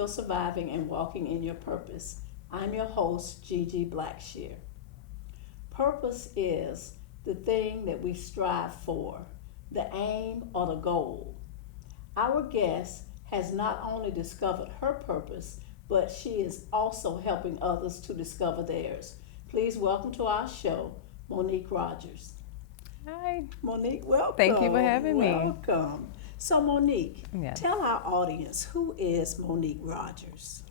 still surviving and walking in your purpose. I'm your host, Gigi Blackshear. Purpose is the thing that we strive for, the aim or the goal. Our guest has not only discovered her purpose, but she is also helping others to discover theirs. Please welcome to our show, Monique Rogers. Hi. Monique, welcome. Thank you for having me. Welcome. So Monique, Yes. tell our audience, who is Monique Rogers?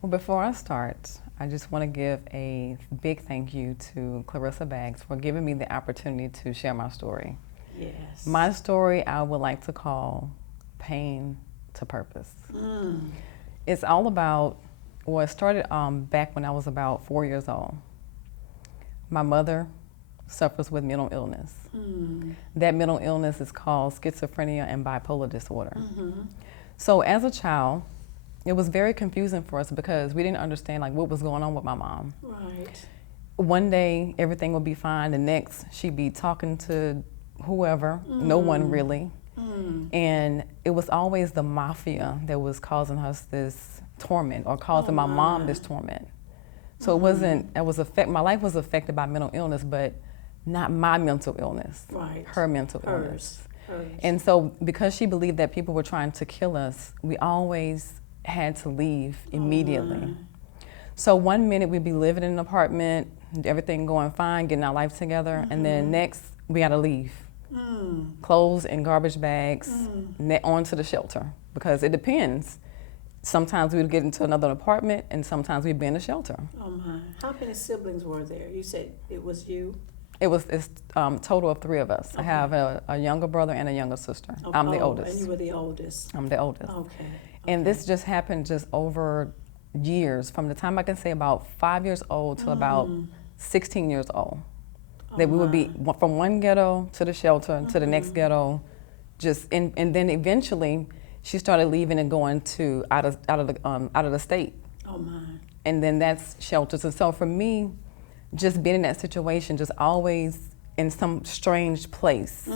Well, before I start, I just want to give a big thank you to Claresa Baggs for giving me the opportunity to share my story. Yes. My story I would like to call Pain to Purpose. It's all about, well, it started back when I was about 4 years old. My mother suffers with mental illness. That mental illness is called schizophrenia and bipolar disorder. So as a child, it was very confusing for us because we didn't understand like what was going on with my mom. Right. One day everything would be fine, the next she'd be talking to whoever, no one really. And it was always the mafia that was causing us this torment or causing my mom this torment. So it wasn't, my life was affected by mental illness, but not my mental illness, Right. her mental illness. Hers. And so because she believed that people were trying to kill us, we always had to leave immediately. So one minute we'd be living in an apartment, everything going fine, getting our life together, and then next we gotta leave. Clothes in garbage bags, onto the shelter, because it depends. Sometimes we'd get into another apartment and sometimes we'd be in the shelter. Oh my. How many siblings were there? You said it was you? It's total of 3 of us. I have a younger brother and a younger sister. I'm the oldest. And you were the oldest. I'm the oldest. Okay. And this just happened just over years, from the time I can say about 5 years old to about 16 years old. That we would be from one ghetto to the shelter to the next ghetto, and then eventually she started leaving and going to out of the state. Oh my. And then that's shelters. And so for me, just being in that situation, just always in some strange place,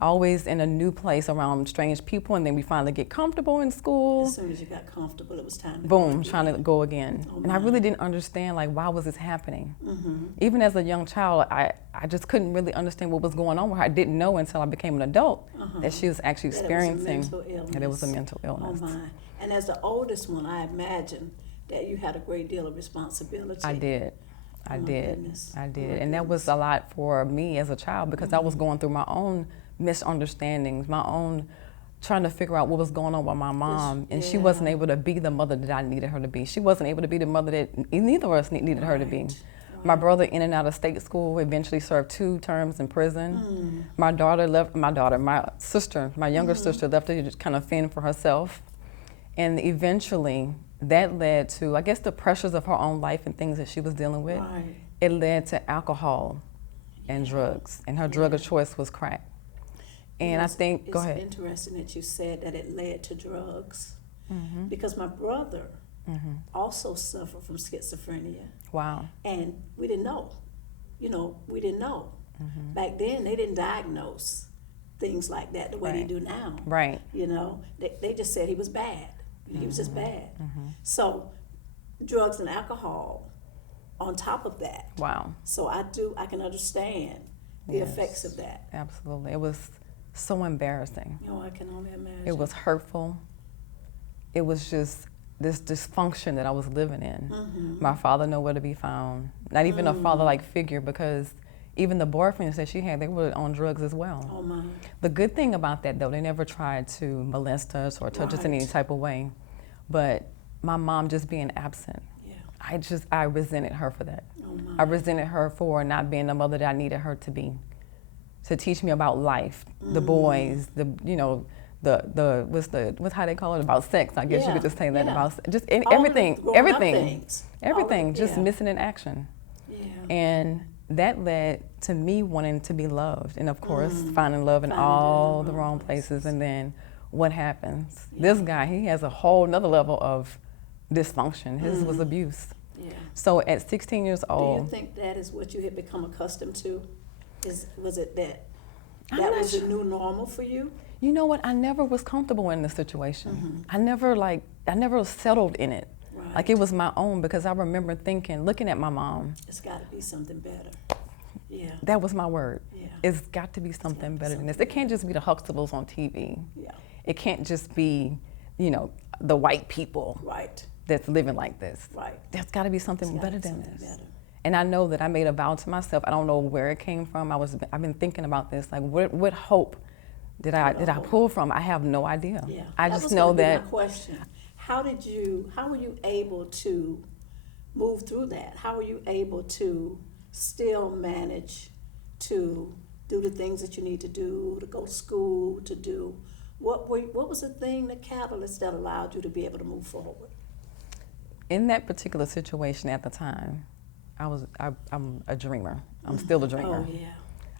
always in a new place around strange people, and then we finally get comfortable in school. As soon as you got comfortable, it was time to Boom, go trying to again. go again. Oh, and I my. really didn't understand, like, why was this happening? Even as a young child, I just couldn't really understand what was going on with her. I didn't know until I became an adult that she was actually experiencing that it was a mental illness. Oh my. And as the oldest one, I imagine that you had a great deal of responsibility. I did. Oh, my goodness. I Oh, did. my And that was a lot for me as a child because I was going through my own misunderstandings, my own trying to figure out what was going on with my mom. And she wasn't able to be the mother that I needed her to be. She wasn't able to be the mother that neither of us needed her to be. My brother in and out of state school, eventually served 2 terms in prison. My sister, my younger sister left to just kind of fend for herself. And eventually that led to, I guess, the pressures of her own life and things that she was dealing with. Right. It led to alcohol and drugs, and her drug of choice was crack. And I think, go ahead. It's interesting that you said that it led to drugs, because my brother also suffered from schizophrenia, Wow. and we didn't know. We didn't know. Back then, they didn't diagnose things like that the way they do now. Right. They just said he was bad. He was just bad. So drugs and alcohol on top of that. Wow. So I can understand the effects of that. Absolutely. It was so embarrassing. I can only imagine. It was hurtful. It was just this dysfunction that I was living in. My father nowhere to be found. Not even a father-like figure, because even the boyfriends that she had, they were on drugs as well. Oh my. The good thing about that, though, they never tried to molest us or touch us in any type of way. But my mom just being absent, I resented her for that. Oh my. I resented her for not being the mother that I needed her to be, to teach me about life, the boys, what's how they call it, about sex. I guess you could just say that about just everything, just missing in action. Yeah. And that led to me wanting to be loved, and of course finding love in all the wrong places. And then what happens? This guy, he has a whole nother level of dysfunction. His was abuse. Yeah. So at 16 years old, Do you think that is what you had become accustomed to? Was it that I'm not was the sure. new normal for you? You know what? I never was comfortable in this situation. I never settled in it. Right. Like it was my own, because I remember thinking, looking at my mom. It's got to be something better. Yeah. That was my word. Yeah. It's got to be something better than this. It can't just be the Huxtables on TV. Yeah. It can't just be, you know, the white people Right. that's living like this. Right. There's got to be something It's gotta better be than something this. better. And I know that I made a vow to myself. I don't know where it came from. I've been thinking about this. Like, what hope did I pull from? I have no idea. Yeah. I That just was know gonna be that. my question. How were you able to move through that? How were you able to still manage to do the things that you need to do, to go to school, to do? What was the thing, the catalyst that allowed you to be able to move forward? In that particular situation at the time, I'm a dreamer. I'm still a dreamer. Oh, yeah.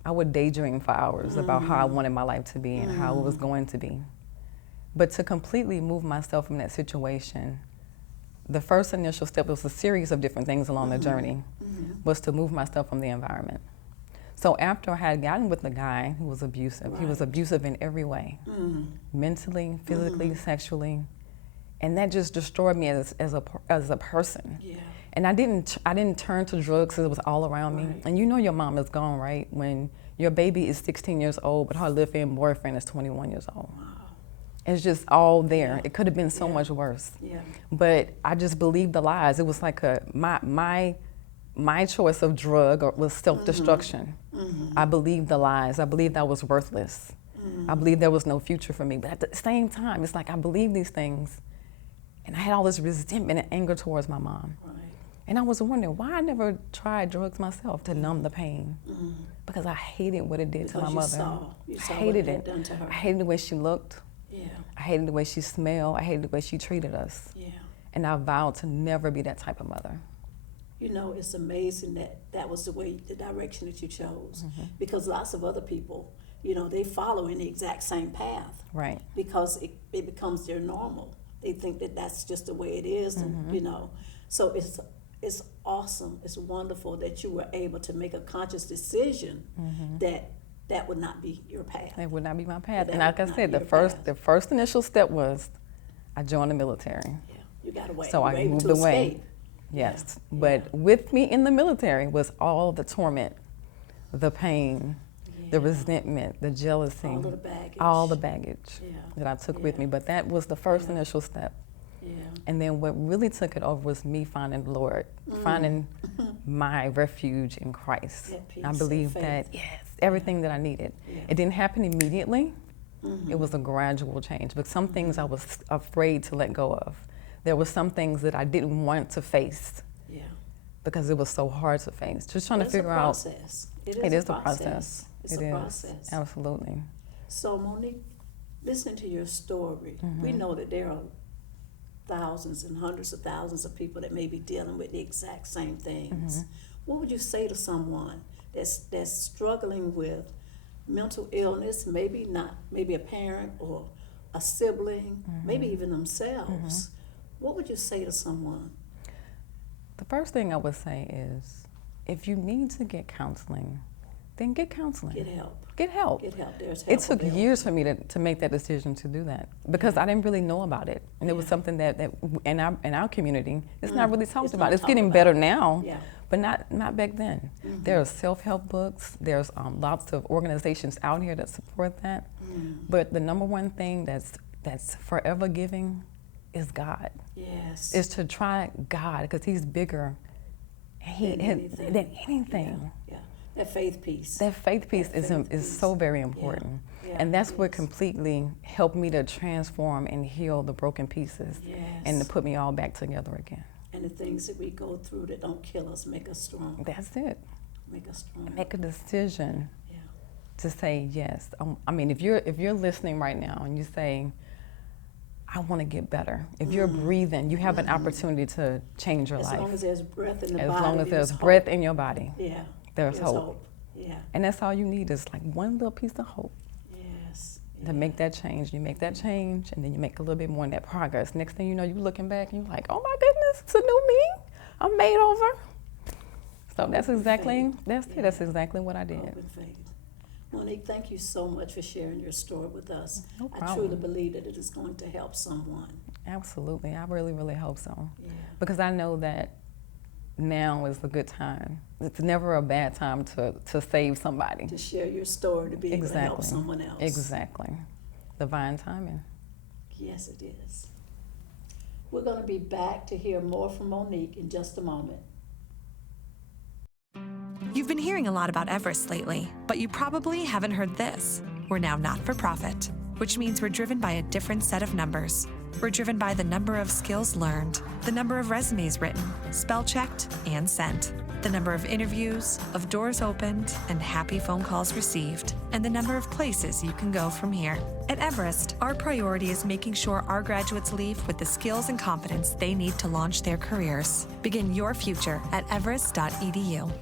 I would daydream for hours about how I wanted my life to be and how it was going to be. But to completely move myself from that situation, the first initial step was a series of different things along the journey, was to move myself from the environment. So after I had gotten with the guy who was abusive, he was abusive in every way, mentally, physically, sexually, and that just destroyed me as a person. Yeah. And I didn't turn to drugs because it was all around me. And you know your mom is gone, right? When your baby is 16 years old, but her live-in boyfriend is 21 years old. Wow. It's just all there. Yeah. It could have been so much worse. Yeah. But I just believed the lies. It was like my choice of drug was self-destruction. I believed the lies. I believed I was worthless. I believed there was no future for me. But at the same time, it's like I believed these things, and I had all this resentment and anger towards my mom. Right. And I was wondering why I never tried drugs myself to numb the pain. Because I hated what it did to my mother. You I saw hated what it it. had done to her. I hated the way she looked. Yeah. I hated the way she smelled. I hated the way she treated us. Yeah. And I vowed to never be that type of mother. You know, it's amazing that was the direction that you chose. Because lots of other people, you know, they follow in the exact same path. Right. Because it becomes their normal. They think that that's just the way it is, and, you know. So it's awesome, it's wonderful that you were able to make a conscious decision that would not be your path. It would not be my path. That And like I would said, not be your path. the first initial step was I joined the military. Yeah, you got away. So You were I able moved to away. escape. Yes. Yeah. But with me in the military was all the torment, the pain, the resentment, the jealousy, All of the baggage. all the baggage Yeah. that I took with me. But that was the first initial step. Yeah. And then what really took it over was me finding the Lord, finding my refuge in Christ. That peace, I that believe faith. that, yes, everything that I needed. Yeah. It didn't happen immediately. It was a gradual change. But some things I was afraid to let go of. There were some things that I didn't want to face Yeah. because it was so hard to face. Just trying to It's a figure out. process. It is a process. It's It a is. process. Absolutely. So Monique, listening to your story, we know that there are thousands and hundreds of thousands of people that may be dealing with the exact same things. What would you say to someone that's struggling with mental illness, maybe a parent or a sibling, maybe even themselves? What would you say to someone? The first thing I would say is, if you need to get counseling, then get counseling. Get help. Get help. Get help. There's help. It took available. years for me to make that decision to do that because I didn't really know about it, and it was something that in our community it's not really talked It's about. not It's talked getting about. better now, Yeah. but not back then. There are self-help books. There's lots of organizations out here that support that. But the number one thing that's forever giving is God. Yes. Is to try God because He's bigger Than anything. than anything. Yeah. That faith piece. That faith piece That is faith is piece. so very important. Yeah, And that's it what is. completely helped me to transform and heal the broken pieces Yes. and to put me all back together again. And the things that we go through that don't kill us make us strong. That's it. Make us strong. Make a decision Yeah. to say yes. I mean, if you're listening right now and you say, I want to get better. If you're breathing, you have an opportunity to change your As life. long as there's breath in the As body. long as there's hope. breath in your body, Yeah. there's hope. Yeah. And that's all you need is like one little piece of hope Yes. to make that change. You make that change, and then you make a little bit more in that progress. Next thing you know, you're looking back and you're like, oh my goodness, it's a new me. I'm made over. So that's Hope and exactly, faith. that's it. Yeah. That's exactly what I Hope did. and faith. Monique, thank you so much for sharing your story with us. No I problem. truly believe that it is going to help someone. Absolutely. I really, really hope so. Yeah. Because I know that now is a good time. It's never a bad time to save somebody. To share your story, to be able to help someone else. Exactly. Divine timing. Yes, it is. We're going to be back to hear more from Monique in just a moment. You've been hearing a lot about Everest lately, but you probably haven't heard this. We're now not-for-profit, which means we're driven by a different set of numbers. We're driven by the number of skills learned, the number of resumes written, spell-checked, and sent, the number of interviews, of doors opened, and happy phone calls received, and the number of places you can go from here. At Everest, our priority is making sure our graduates leave with the skills and confidence they need to launch their careers. Begin your future at everest.edu.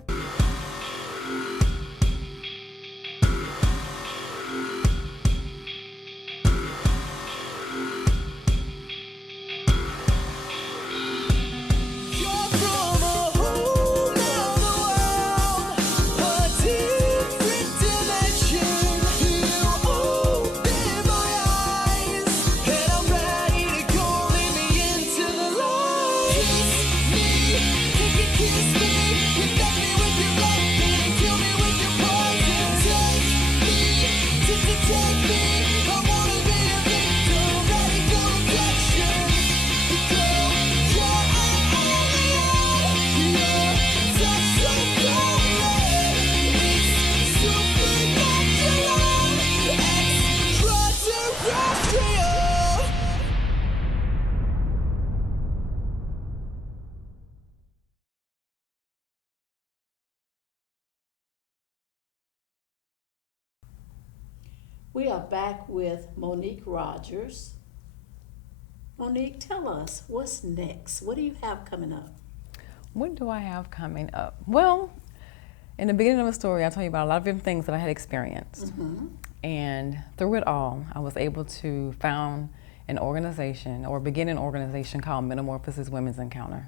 We are back with Monique Rogers. Monique, tell us, what's next? What do you have coming up? What do I have coming up? Well, in the beginning of the story, I tell you about a lot of different things that I had experienced. Mm-hmm. And through it all, I was able to found an organization or begin an organization called Metamorphosis Women's Encounter.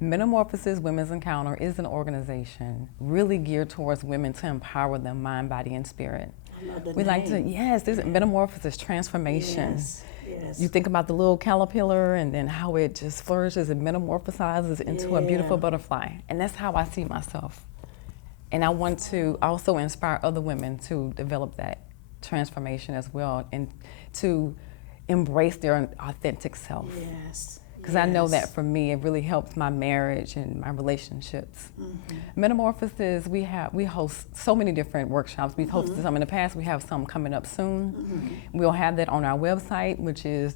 Metamorphosis Women's Encounter is an organization really geared towards women to empower them mind, body, and spirit. I love the We name. like to, yes, this metamorphosis, transformation. Yes, yes. You think about the little caterpillar and then how it just flourishes and metamorphosizes into a beautiful butterfly. And that's how I see myself. And I want to also inspire other women to develop that transformation as well and to embrace their authentic self. Yes. Because I know that for me, it really helps my marriage and my relationships. Metamorphosis, we host so many different workshops. We've hosted some in the past. We have some coming up soon. We'll have that on our website, which is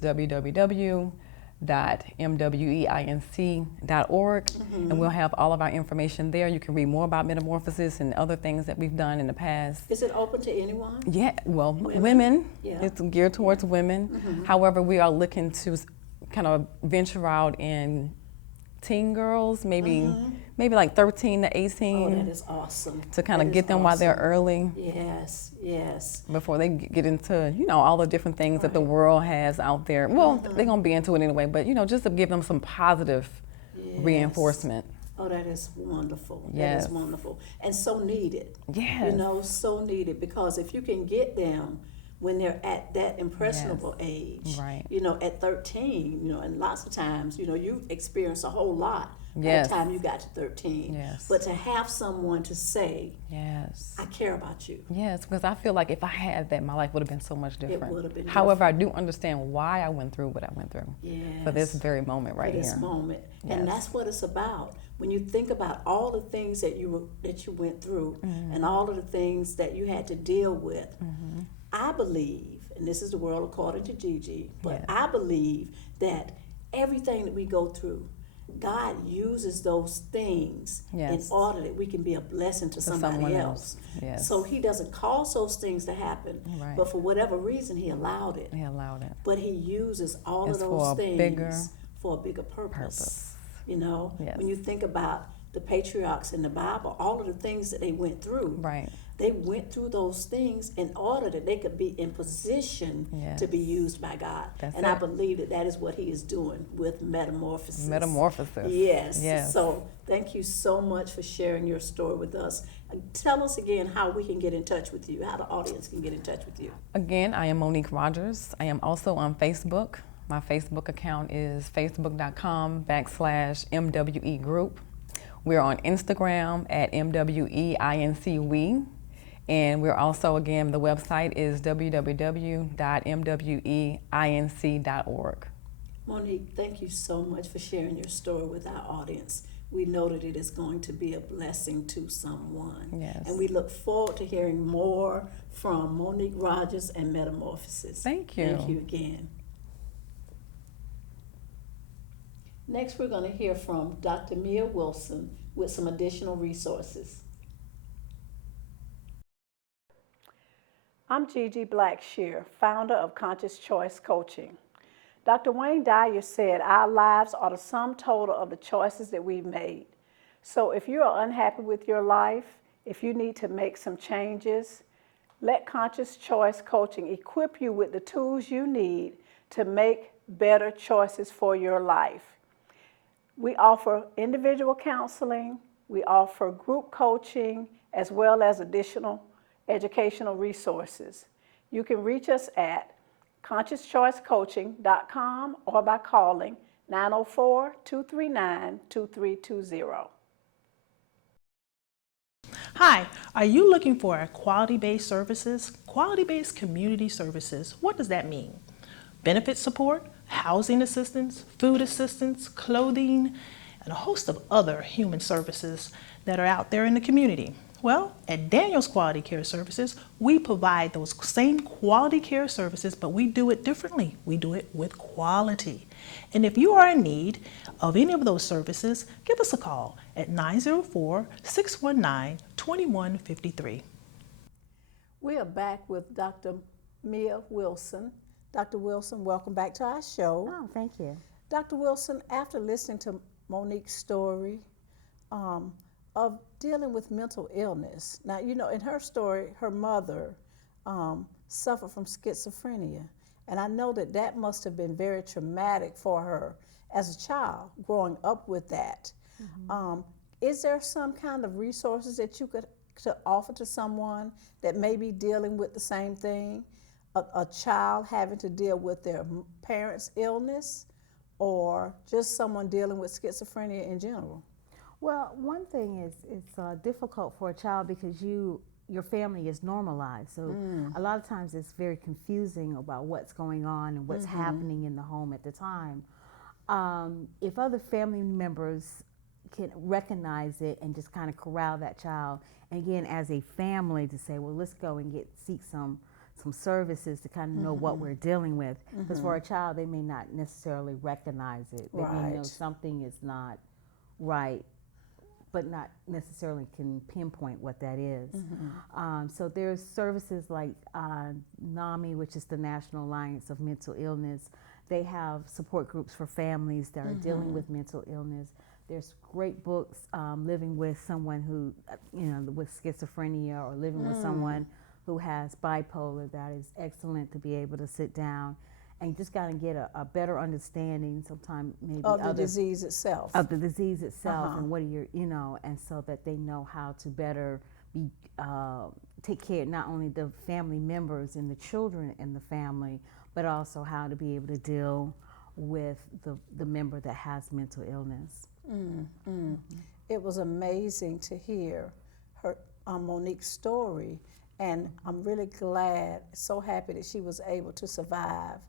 www.mweinc.org. And we'll have all of our information there. You can read more about Metamorphosis and other things that we've done in the past. Is it open to anyone? Yeah, well, women. Yeah. It's geared towards women. However, we are looking to kind of venture out in teen girls, maybe like 13 to 18. Oh, that is awesome. To kind of That get is them while they're awesome. early. Yes, yes. Before they get into, all the different things that the world has out there. Well, they're going to be into it anyway, but, just to give them some positive reinforcement. Oh, that is wonderful. Yes. That is wonderful. And so needed. Yes. So needed, because if you can get them when they're at that impressionable age, Right. At 13, and lots of times, you experience a whole lot by Yes. the time you got to 13. Yes. But to have someone to say, Yes. I care about you. Yes, because I feel like if I had that, my life would have been so much different. would have been However, I do understand why I went through what I went through. Yes. For this very moment right For this here. moment. Yes. And that's what it's about. When you think about all the things that you went through and all of the things that you had to deal with, I believe, and this is the world according to Gigi, but I believe that everything that we go through, God uses those things in order that we can be a blessing to somebody someone else. Yes. So he doesn't cause those things to happen, Right. but for whatever reason he allowed it. He allowed it. But he uses all It's of for those a things bigger for a bigger purpose. Yes. When you think about the patriarchs in the Bible, all of the things that they went through. Right. They went through those things in order that they could be in position to be used by God. And I believe that that is what he is doing with metamorphosis. Metamorphosis. Yes. So thank you so much for sharing your story with us. Tell us again how we can get in touch with you, how the audience can get in touch with you. Again, I am Monique Rogers. I am also on Facebook. My Facebook account is facebook.com/MWE Group. We're on Instagram at MWEINCWE. And we're also, again, the website is www.mweinc.org. Monique, thank you so much for sharing your story with our audience. We know that it is going to be a blessing to someone. Yes. And we look forward to hearing more from Monique Rogers and Metamorphosis. Thank you. Thank you again. Next, we're going to hear from Dr. Mia Wilson with some additional resources. I'm Gigi Blackshear, founder of Conscious Choice Coaching. Dr. Wayne Dyer said our lives are the sum total of the choices that we've made. So if you are unhappy with your life, if you need to make some changes, let Conscious Choice Coaching equip you with the tools you need to make better choices for your life. We offer individual counseling, we offer group coaching, as well as additional educational resources. You can reach us at consciouschoicecoaching.com or by calling 904-239-2320. Hi, are you looking for quality-based services? Quality-based community services, what does that mean? Benefit support, housing assistance, food assistance, clothing, and a host of other human services that are out there in the community. Well, at Daniel's Quality Care Services, we provide those same quality care services, but we do it differently. We do it with quality. And if you are in need of any of those services, give us a call at 904-619-2153. We are back with Dr. Mia Wilson. Dr. Wilson, welcome back to our show. Oh, thank you. Dr. Wilson, after listening to Monique's story of dealing with mental illness, now, you know, in her story, her mother suffered from schizophrenia. And I know that that must have been very traumatic for her as a child, growing up with that. Mm-hmm. Is there some kind of resources that you could offer to someone that may be dealing with the same thing? A child having to deal with their parents' illness, or just someone dealing with schizophrenia in general? Well, one thing is it's difficult for a child because your family is normalized. So a lot of times it's very confusing about what's going on and what's happening in the home at the time. If other family members can recognize it and just kind of corral that child, and again, as a family, to say, well, let's go and seek some services to kind of know what we're dealing with. Because for a child, they may not necessarily recognize it. They may know something is not right, but not necessarily can pinpoint what that is. So there's services like NAMI, which is the National Alliance of Mental Illness. They have support groups for families that are dealing with mental illness. There's great books, living with someone who, with schizophrenia, or living with someone who has bipolar. That is excellent to be able to sit down and just kind of get a better understanding, sometimes maybe of the disease itself. Of the disease itself, and what are your, and so that they know how to better be take care not only the family members and the children in the family, but also how to be able to deal with the member that has mental illness. It was amazing to hear her Monique's story. And I'm really glad, so happy that she was able to survive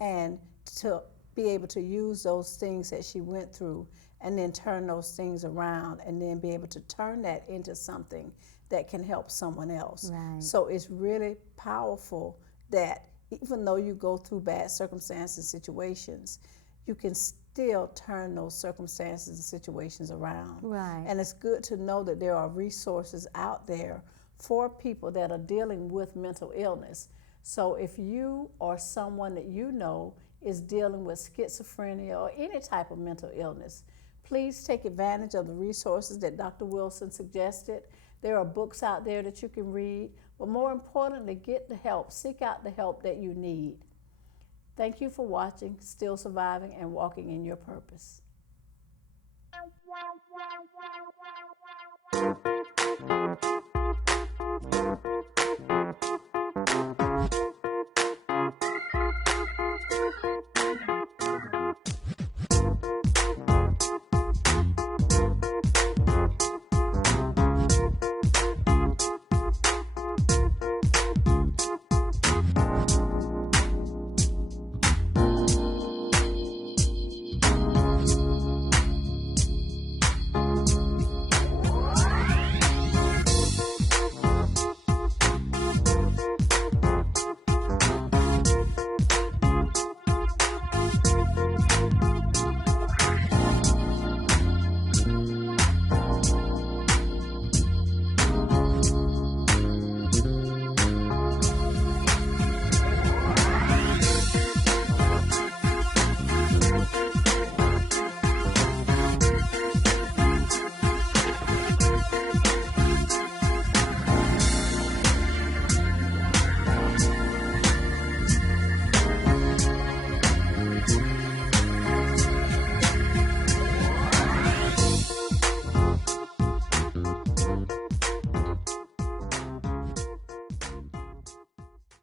and to be able to use those things that she went through and then turn those things around and then be able to turn that into something that can help someone else. Right. So it's really powerful that even though you go through bad circumstances and situations, you can still turn those circumstances and situations around. Right. And it's good to know that there are resources out there for people that are dealing with mental illness. So if you or someone that you know is dealing with schizophrenia or any type of mental illness, please take advantage of the resources that Dr. Wilson suggested. There are books out there that you can read, but more importantly, get the help, seek out the help that you need. Thank you for watching Still Surviving and Walking in Your Purpose.